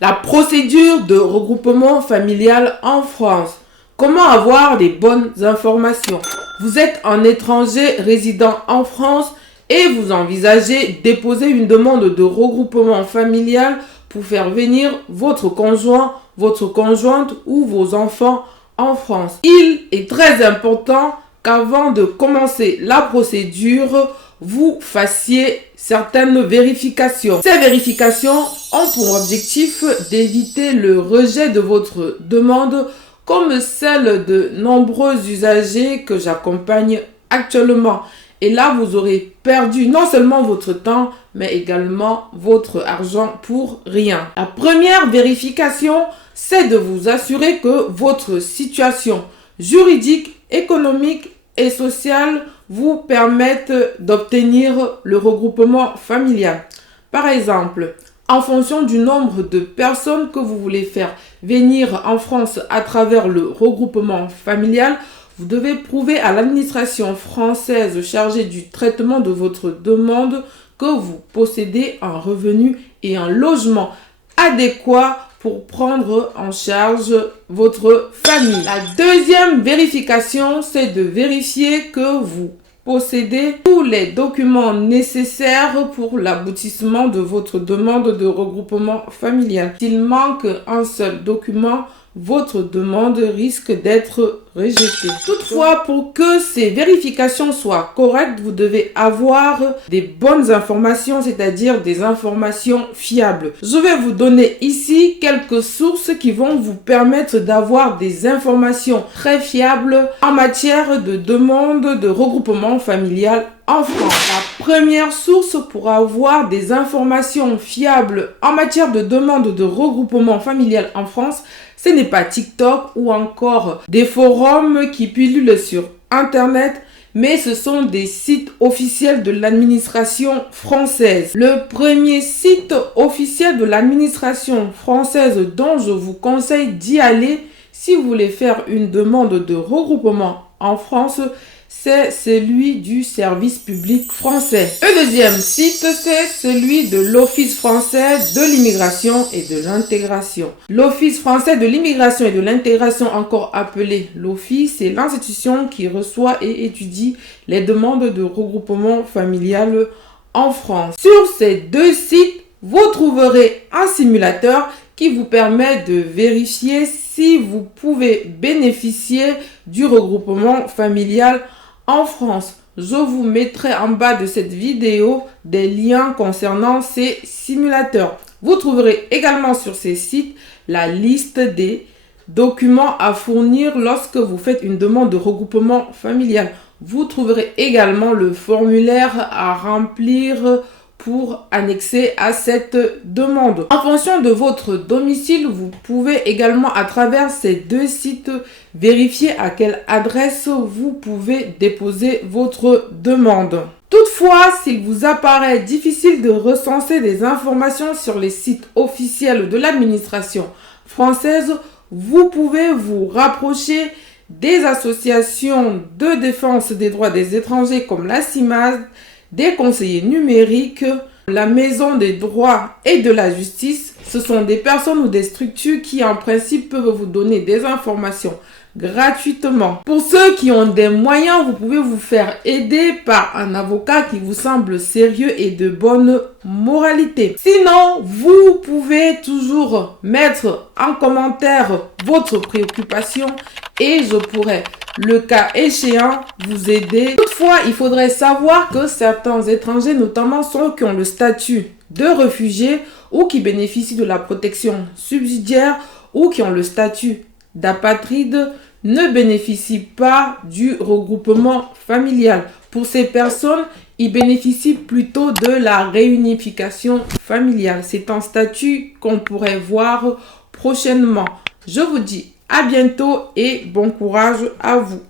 La procédure de regroupement familial en France. Comment avoir les bonnes informations? Vous êtes un étranger résident en France et vous envisagez déposer une demande de regroupement familial pour faire venir votre conjoint, votre conjointe ou vos enfants en France. Il est très important qu'avant de commencer la procédure, vous fassiez certaines vérifications. Ces vérifications ont pour objectif d'éviter le rejet de votre demande, comme celle de nombreux usagers que j'accompagne actuellement. Et là, vous aurez perdu non seulement votre temps, mais également votre argent pour rien. La première vérification, c'est de vous assurer que votre situation juridique, économique et sociale vous permettent d'obtenir le regroupement familial. Par exemple, en fonction du nombre de personnes que vous voulez faire venir en France à travers le regroupement familial, vous devez prouver à l'administration française chargée du traitement de votre demande que vous possédez un revenu et un logement adéquat pour prendre en charge votre famille. La deuxième vérification, c'est de vérifier que vous possédez tous les documents nécessaires pour l'aboutissement de votre demande de regroupement familial. S'il manque un seul document, votre demande risque d'être rejetée. Toutefois, pour que ces vérifications soient correctes, vous devez avoir des bonnes informations, c'est-à-dire des informations fiables. Je vais vous donner ici quelques sources qui vont vous permettre d'avoir des informations très fiables en matière de demande de regroupement familial en France. La première source pour avoir des informations fiables en matière de demande de regroupement familial en France, ce n'est pas TikTok ou encore des forums qui pullulent sur Internet, mais ce sont des sites officiels de l'administration française. Le premier site officiel de l'administration française dont je vous conseille d'y aller si vous voulez faire une demande de regroupement en France, c'est celui du service public français. Le deuxième site, c'est celui de l'Office français de l'immigration et de l'intégration. L'Office français de l'immigration et de l'intégration, encore appelé l'Office, c'est l'institution qui reçoit et étudie les demandes de regroupement familial en France. Sur ces deux sites, vous trouverez un simulateur qui vous permet de vérifier si vous pouvez bénéficier du regroupement familial en France. Je vous mettrai en bas de cette vidéo des liens concernant ces simulateurs. Vous trouverez également sur ces sites la liste des documents à fournir lorsque vous faites une demande de regroupement familial. Vous trouverez également le formulaire à remplir pour annexer à cette demande. En fonction de votre domicile, vous pouvez également à travers ces deux sites vérifier à quelle adresse vous pouvez déposer votre demande. Toutefois, s'il vous apparaît difficile de recenser des informations sur les sites officiels de l'administration française, vous pouvez vous rapprocher des associations de défense des droits des étrangers comme la CIMAD, des conseillers numériques, la Maison des droits et de la justice. Ce sont des personnes ou des structures qui en principe peuvent vous donner des informations gratuitement. Pour ceux qui ont des moyens, vous pouvez vous faire aider par un avocat qui vous semble sérieux et de bonne moralité. Sinon, vous pouvez toujours mettre en commentaire votre préoccupation et je pourrais, le cas échéant, vous aider. Toutefois, il faudrait savoir que certains étrangers, notamment ceux qui ont le statut de réfugiés ou qui bénéficient de la protection subsidiaire ou qui ont le statut d'apatride, ne bénéficient pas du regroupement familial. Pour ces personnes, ils bénéficient plutôt de la réunification familiale. C'est un statut qu'on pourrait voir prochainement. Je vous dis à bientôt et bon courage à vous.